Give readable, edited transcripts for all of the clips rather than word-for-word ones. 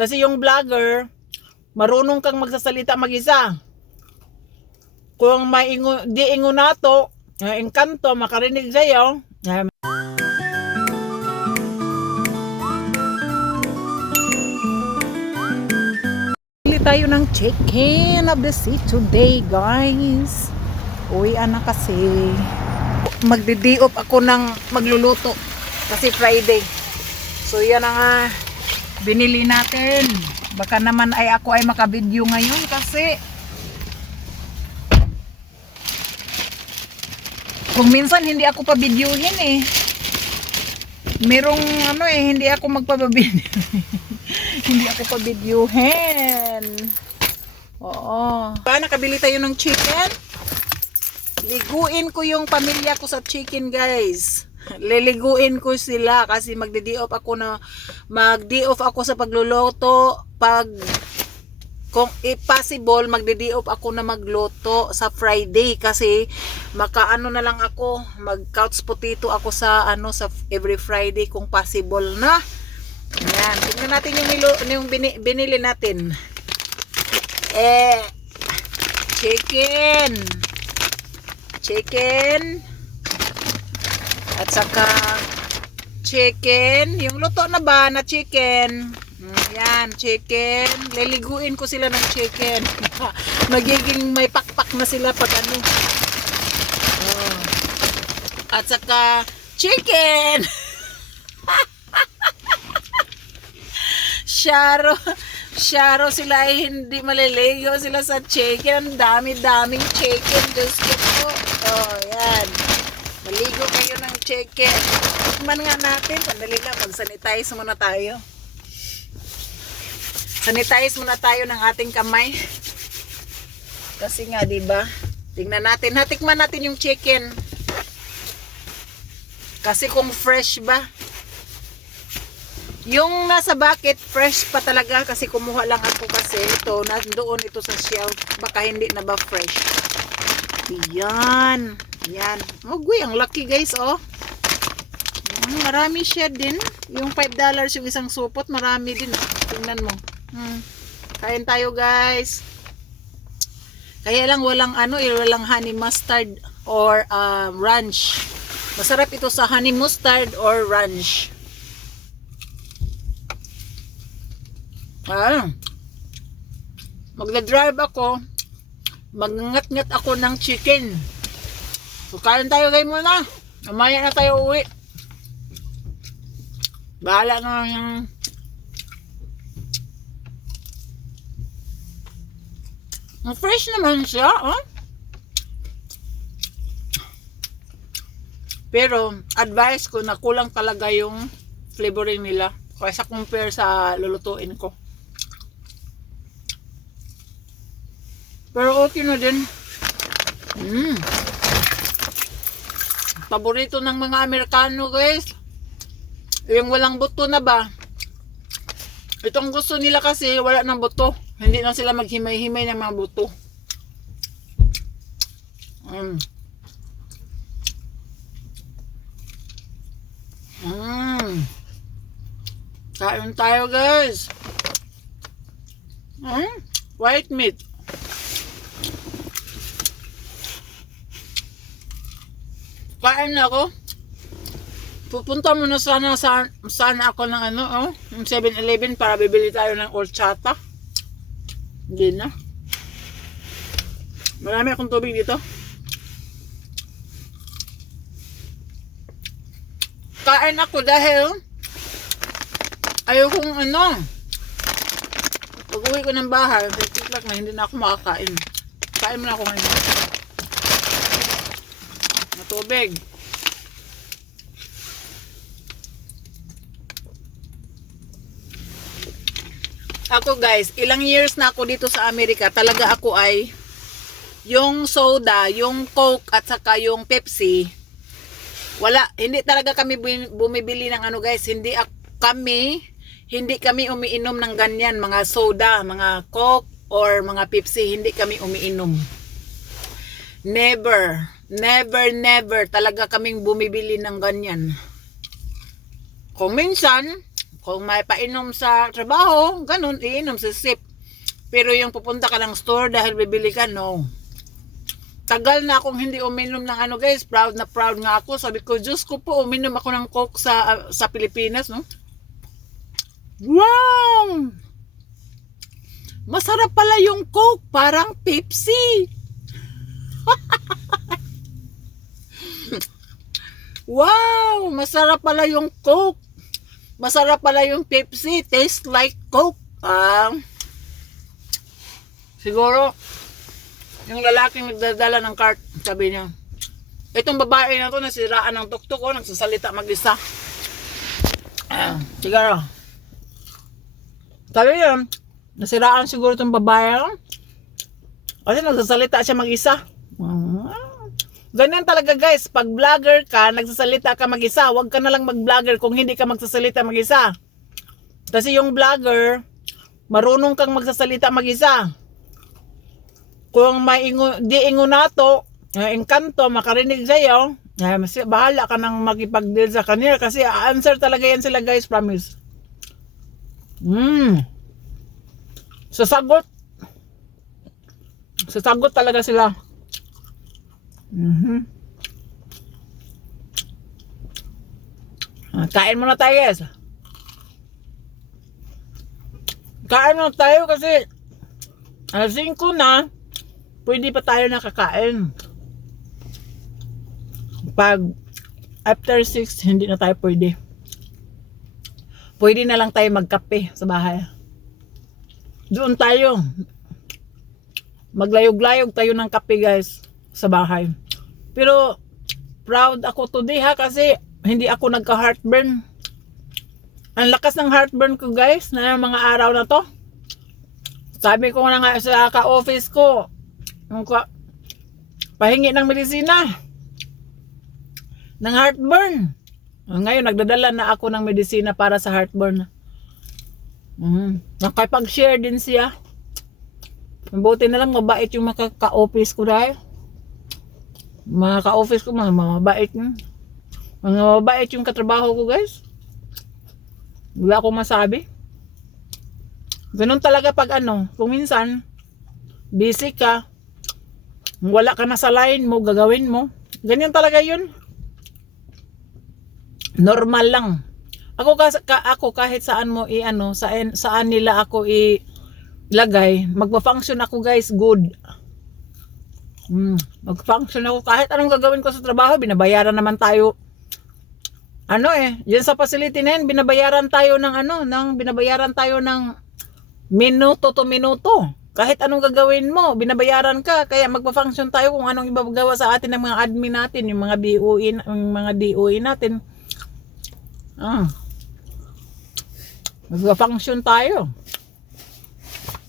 Kasi yung vlogger, marunong kang magsasalita mag-isa. Kung di ingo nato, engkanto, makarinig sa'yo, bili tayo ng chicken of the sea today, guys. Uy, anak kasi. Magdi-day-off ako ng magluluto. Kasi Friday. So, yan ang binili natin. Baka naman ay ako ay makabidyo ngayon kasi kung minsan hindi ako pa-videohin eh. Merong hindi ako magpababidyo. Hindi ako pa-videohin. Oo. Nakabili tayo ng chicken. Liguin ko yung pamilya ko sa chicken, guys. Liliguin ko sila kasi magdi-day off ako sa pagluluto. Kung possible, magdi-day off ako na magluto sa Friday kasi makaano na lang ako, mag-couch potato ako sa every Friday kung possible na. Ayan, tingnan natin yung binili natin. Chicken at saka chicken, yung luto na ba na chicken. Yan, chicken. Liliguin ko sila ng chicken. Magiging may pakpak na sila pag At saka chicken. Sharo sila ay hindi maliligo sila sa chicken. Ang dami-daming chicken. Diyos ko po. Yan. Maligo kayo ng chicken. Tikman nga natin. Sandali lang. Mag-sanitize muna tayo. Sanitize muna tayo ng ating kamay. Kasi nga, diba? Tingnan natin. Tikman natin yung chicken. Kasi kung fresh ba. Yung nasa bucket, fresh pa talaga kasi kumuha lang ako kasi ito, nandoon ito sa shelf. Baka hindi na ba fresh. Yan. Yan. Guy, ang lucky guys, oh. Marami siya din. Yung $5 yung isang supot, marami din. Tingnan mo. Kain tayo guys. Kaya lang walang walang honey mustard or ranch. Masarap ito sa honey mustard or ranch. Magla-drive ako. Magngat-ngat ako ng chicken. So kain tayo guys muna. Mamaya na tayo uwi. Bahala na yung fresh naman siya, oh. Pero advice ko na kulang talaga yung flavoring nila kaysa compare sa lulutuin ko. Pero okay na din. Paborito ng mga Amerikano guys. Yung walang buto na ba? Itong gusto nila kasi wala ng buto. Hindi na sila maghimay-himay ng mga buto. Kain tayo guys. White meat. Kain na ako. Pupunta muna sana ako ng yung 7-Eleven para bibili tayo ng horchata. Hindi na. Marami akong tubig dito. Kain ako dahil ayokong pag uwi ko ng bahay, tiklak na hindi na ako makakain. Kain muna ako ngayon. Tubig. Ako guys, ilang years na ako dito sa Amerika, talaga ako ay yung soda, yung Coke at saka yung Pepsi, wala, hindi talaga kami bumibili ng guys, hindi kami umiinom ng ganyan, mga soda, mga Coke or mga Pepsi, hindi kami umiinom. Never talaga kaming bumibili ng ganyan. Kung Kung may painom sa trabaho, ganun, iinom sa sip. Pero yung pupunta ka ng store dahil bibili ka, no. Tagal na akong hindi uminom ng ano guys, proud na proud nga ako. Sabi ko, Diyos ko po, uminom ako ng Coke sa Pilipinas, no. Wow! Masarap pala yung Coke, parang Pepsi. Wow! Masarap pala yung Coke. Masarap pala yung Pepsi. Taste like Coke. Siguro, yung lalaking nagdadala ng cart, sabi niya, itong babae na to, nasiraan ng tuktok ko, nagsasalita mag-isa. Siguro. Sabi niya, nasiraan siguro itong babae. Kasi nagsasalita siya mag-isa. Ganyan talaga guys, pag vlogger ka, nagsasalita ka mag-isa, huwag ka na lang mag-vlogger kung hindi ka magsasalita mag-isa. Kasi yung vlogger, marunong kang magsasalita mag-isa. Kung may di ingunato, engkanto, makarinig sa'yo, bahala ka nang makipag-deal sa kanila kasi answer talaga yan sila guys, promise. Sasagot. Sasagot talaga sila. Kain muna tayo guys. Kain muna tayo kasi alas 5 na, pwede pa tayo nakakain. Pag after 6 hindi na tayo pwede. Pwede na lang tayo magkape sa bahay. Doon tayo maglayog-layog tayo ng kape guys sa bahay. Pero proud ako today ha kasi hindi ako nagka-heartburn. Ang lakas ng heartburn ko guys na mga araw na to. Sabi ko na nga sa ka-office ko, pahingi ng medisina ng heartburn. Ngayon nagdadala na ako ng medisina para sa heartburn. Nakapag-share din siya. Mabuti na lang mabait yung mga ka-office ko dahil. Mga ka-office ko, mga mabait. Mga mabait yung katrabaho ko guys. Wala akong masabi. Ganun talaga pag kung minsan, busy ka, wala ka na sa line mo, gagawin mo. Ganyan talaga yun. Normal lang. Ako kahit saan mo saan nila ako ilagay, magpa-function ako guys, good. Mag-function ako kahit anong gagawin ko sa trabaho, binabayaran naman tayo. Yan sa facility na yan, binabayaran tayo ng minuto to minuto. Kahit anong gagawin mo, binabayaran ka. Kaya magpa-function tayo kung anong ibagawa sa atin ng mga admin natin, yung mga DOE natin. Magpa-function tayo.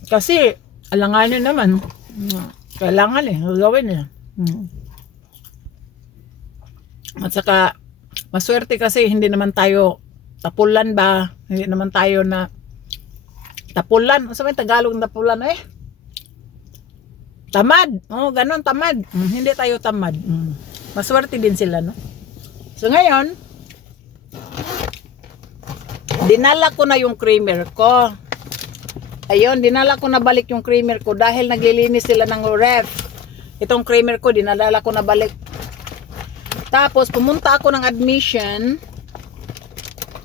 Kasi, alanganin naman. Kailangan gagawin At saka, maswerte kasi hindi naman tayo tapulan ba? Hindi naman tayo na tapulan. Ano sabihin Tagalog na tapulan Tamad. Ganon, tamad. Hindi tayo tamad. Maswerte din sila, no? So ngayon, dinala ko na yung creamer ko. Ayun, dinala ko na balik yung creamer ko dahil naglilinis sila ng ref. Itong creamer ko, dinala ko na balik. Tapos, pumunta ako ng admission.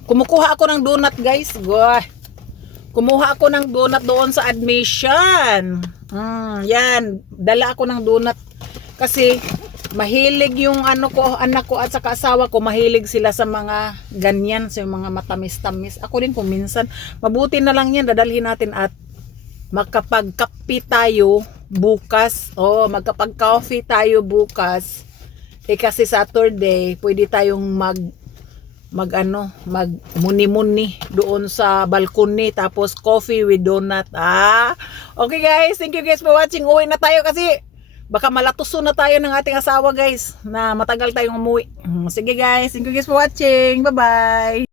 Kumukuha ako ng donut, guys. Kumuha ako ng donut doon sa admission. Yan, dala ako ng donut. Kasi, mahilig yung anak ko at saka asawa ko, mahilig sila sa mga ganyan, sa mga matamis-tamis. Ako din kung minsan, mabuti na lang yan, dadalhin natin at makapag-kape tayo bukas. Magkapag-coffee tayo bukas. Kasi Saturday, pwede tayong mag-muni-muni doon sa balcony, tapos coffee with donut. Okay guys, thank you guys for watching. Uwi na tayo kasi baka malatuso na tayo ng ating asawa guys na matagal tayong umuwi. Sige guys, thank you guys for watching. Bye bye.